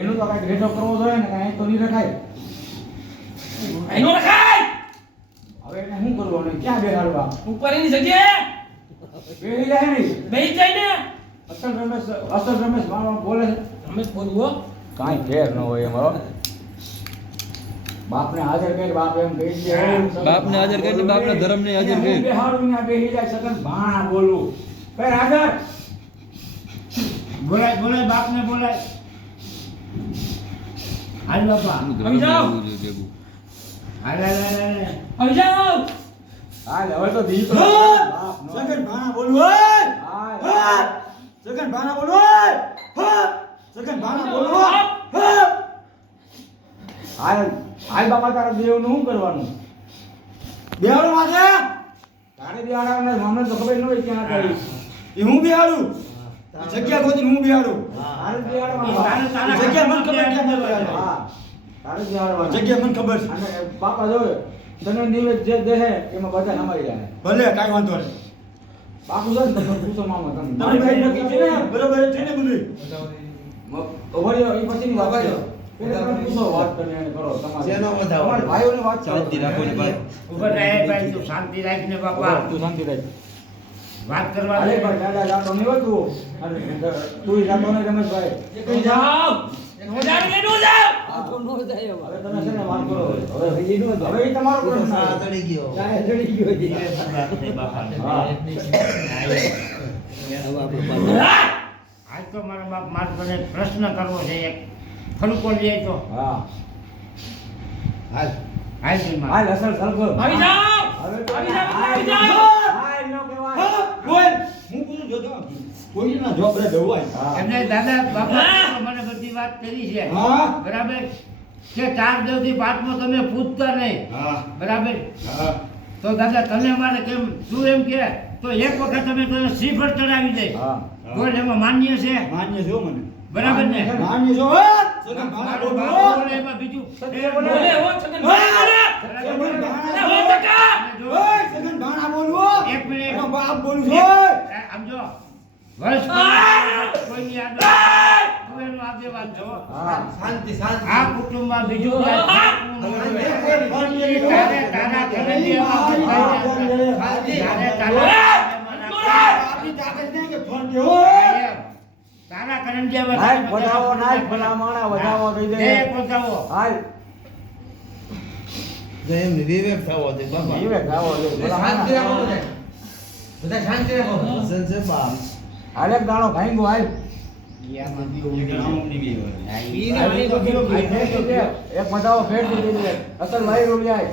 એનું તો કાંઈક રેટો કરવો જોઈએ ને, કાંઈ તો નહીં રખાય. એનો રખાય. હવે એને શું કરવાનું? ક્યાં બેહાડવા? ઉપર એની જગ્યાએ બેહી જાય નહીં. બેહી જાય ને. અસલ રમેશ મારો બોલે છે. રમેશ બોલવો. કાંઈ ફેર ન હોય એમાં. બાપને હાજર કરી, બાપ એમ કહી દે. બાપને હાજર કરીને બાપના ધર્મને હાજર હું કરી. બેહાડું ને બેહી જાય સગન ભાણા બોલું. કઈ હાજર બોલાય બાપને બોલાય. હાલ બાપા આવી જાઓ. હાલ. આવી જાઓ. હાલ હવે તો દીકરો બાપનો. સગન ભાણા બોલવું હોય. હાલ. સગન ભાણા બોલવું હોય. સગન ભાણા બોલવું હોય. હાલ બાપા તારા દેવનું શું કરવાનું? બેહાડો માથે. તારે બિહાડવાનું અમને તો ખબર ન હોય ક્યાં કરી. એ હું બેહાડું. જગ્યા ખોદીને હું બેહાડું. તારે બિહાડવાનું. જગ્યા મને ખબર ક્યાં બેહાડવાનું. હા તારે બિહાડવાનું. જગ્યા મને ખબર છે. અને બાપા જોવે તને નિવેદ જે દેહે એમાં બધા નમાઈ જાય. ભલે કાંઈ વાંધો નહીં. બાપુ છે ને તમે પૂછો મામા તમે. તમારી ભાઈ નક્કી છે ને બરોબર છે ને બધું. ઓવરિયો એ પછી ની વાત છે. પેલા તમે પૂછો વાત કરીને એને કરો તમારે. શેનો વધાવો? તમારા ભાઈઓને વાત કરો. શાંતિ રાખો ને ભાઈ. ઉભા રહે ભાઈ, તું શાંતિ રાખને બાપા. તું શાંતિ રાખ. વાત કરવા અરે દે. ભાઈ દાદા જાતો નહીં હોય તું. અને તું જાતો નહીં રમેશભાઈ. કઈ જાઓ. નો જાવ કે નો જાવ. હવે તમે છે ને વાત કરો. હવે એ તમારો પ્રશ્ન છે. ચડી ગયો. ચાહે ચડી ગયો છે. હા. આજ તો મારો બાપ માર તને પ્રશ્ન કરવો છે એક. ખડકો લે તો હા હાલ હાલ જીમાં. હાલ અસલ સરખો. આવી જાઓ. હવે તો આવી જાઓ. હાલ આવી જાઓ. હાલ નો કહેવાય. બોલ. હું પૂછું જોતો. કોઈના જોબરે જવાય. હા. એમને દાદા બાપા મને બધી વાત કરી છે. હા. બરાબર કે 4 દિવસથી પાઠમાં તમે પૂછતા નહીં. હા. બરાબર. હા. તો દાદા તમે મારે કેમ તું એમ કે તો એક વખત તમે તને શ્રીફળ ચડાવી દે. હા. બોલ એમાં માન્ય છે. માન્ય છો મને. બરાબર ને? માન્ય છો. મારો બાપ બોલે એમાં બીજું સત્ય બોલે બોલે. હો છગન ભાઈ બોલે. એ હો બકા. એક મિનિટ બાપ બોલું છું. આમ જો વર્ષ કોઈની યાદ તું એનો આગેવાન છો. હા. આ કુટુંબમાં બીજું તારા કરંડિયામાં હાલ વધાવો નાલ ભલા માણા વધાવો દઈ દે. હાલ વિવેક થવો છે બાપા. જીવે ગાવો દે. ભલા માણા. હાલ એક દાણો ભાંગો હાલ. એક વધાવો ફેર દઈ દે. અસલ ભાઈ રૂપિયા.